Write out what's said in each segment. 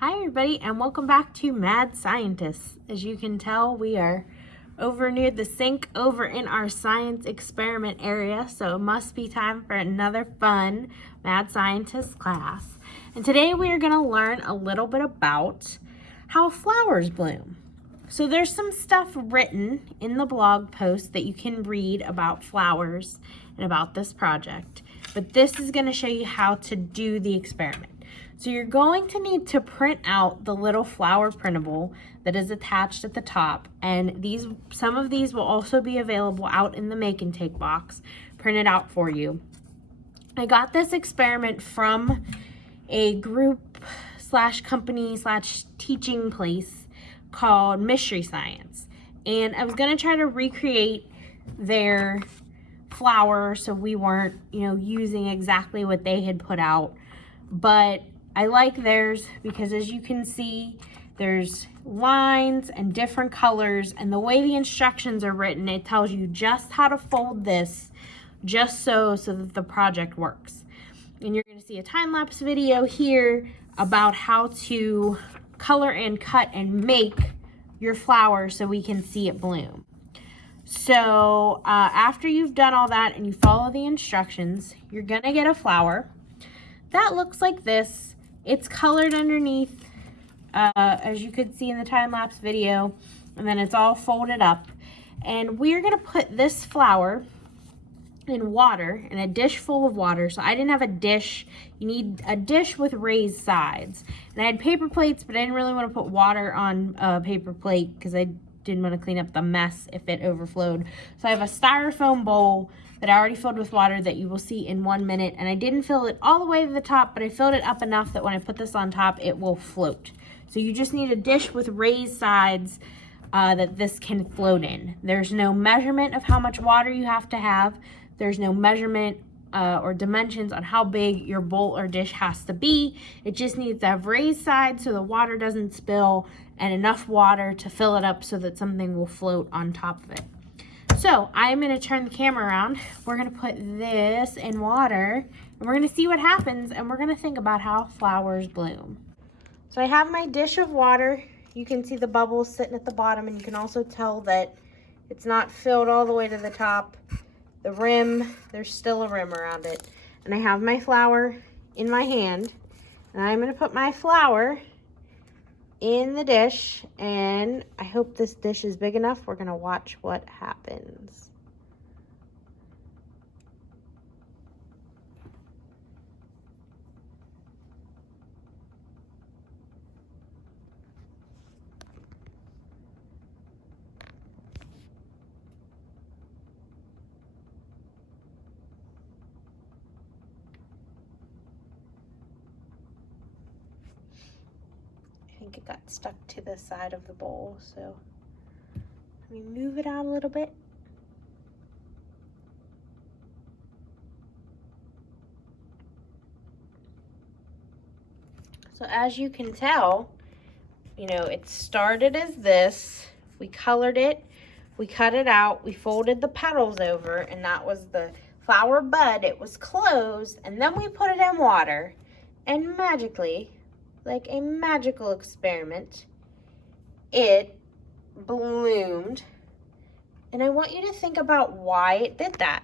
Hi everybody and welcome back to Mad Scientists. As you can tell, we are over near the sink over in our science experiment area, so it must be time for another fun Mad Scientist class. And today we are going to learn a little bit about how flowers bloom. So there's some stuff written in the blog post that you can read about flowers and about this project, but this is going to show you how to do the experiment. So you're going to need to print out the little flower printable that is attached at the top, and some of these will also be available out in the make and take box printed out for you. I got this experiment from a group / company / teaching place called Mystery Science, and I was going to try to recreate their flower so we weren't using exactly what they had put out, but I like theirs because, as you can see, there's lines and different colors, and the way the instructions are written, it tells you just how to fold this just so that the project works. And you're going to see a time-lapse video here about how to color and cut and make your flower so we can see it bloom. So after you've done all that and you follow the instructions, you're going to get a flower that looks like this. It's colored underneath, as you could see in the time-lapse video, and then it's all folded up. And we're going to put this flower in water, in a dish full of water. So I didn't have a dish. You need a dish with raised sides. And I had paper plates, but I didn't really want to put water on a paper plate because I didn't want to clean up the mess if it overflowed. So I have a styrofoam bowl that I already filled with water that you will see in 1 minute. And I didn't fill it all the way to the top, but I filled it up enough that when I put this on top, it will float. So you just need a dish with raised sides that this can float in. There's no measurement of how much water you have to have. There's no measurement or dimensions on how big your bowl or dish has to be. It just needs to have raised sides so the water doesn't spill, and enough water to fill it up so that something will float on top of it. So I'm going to turn the camera around. We're going to put this in water, and we're going to see what happens, and we're going to think about how flowers bloom. So I have my dish of water. You can see the bubbles sitting at the bottom, and you can also tell that it's not filled all the way to the top. The rim, there's still a rim around it. And I have my flower in my hand, and I'm going to put my flower in the dish, and I hope this dish is big enough. We're going to watch what happens. I think it got stuck to the side of the bowl, so let me move it out a little bit. So as you can tell, it started as this. We colored it, we cut it out, we folded the petals over, and that was the flower bud. It was closed, and then we put it in water, and magically, like a magical experiment, it bloomed. And I want you to think about why it did that.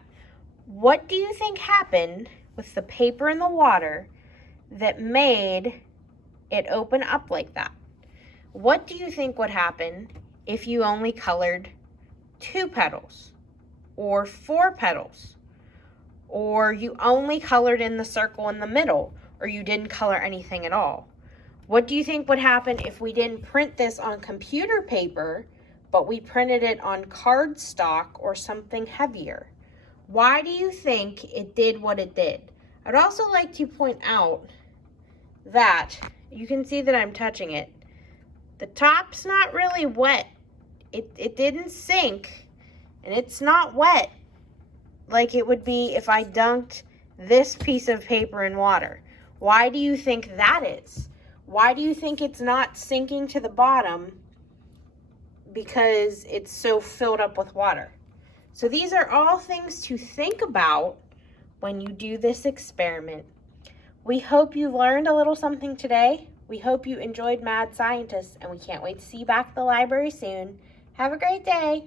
What do you think happened with the paper and the water that made it open up like that? What do you think would happen if you only colored 2 petals or 4 petals, or you only colored in the circle in the middle, or you didn't color anything at all? What do you think would happen if we didn't print this on computer paper, but we printed it on cardstock or something heavier? Why do you think it did what it did? I'd also like to point out that you can see that I'm touching it. The top's not really wet. It didn't sink, and it's not wet like it would be if I dunked this piece of paper in water. Why do you think that is? Why do you think it's not sinking to the bottom? Because it's so filled up with water. So these are all things to think about when you do this experiment. We hope you learned a little something today. We hope you enjoyed Mad Scientists, and we can't wait to see you back at the library soon. Have a great day!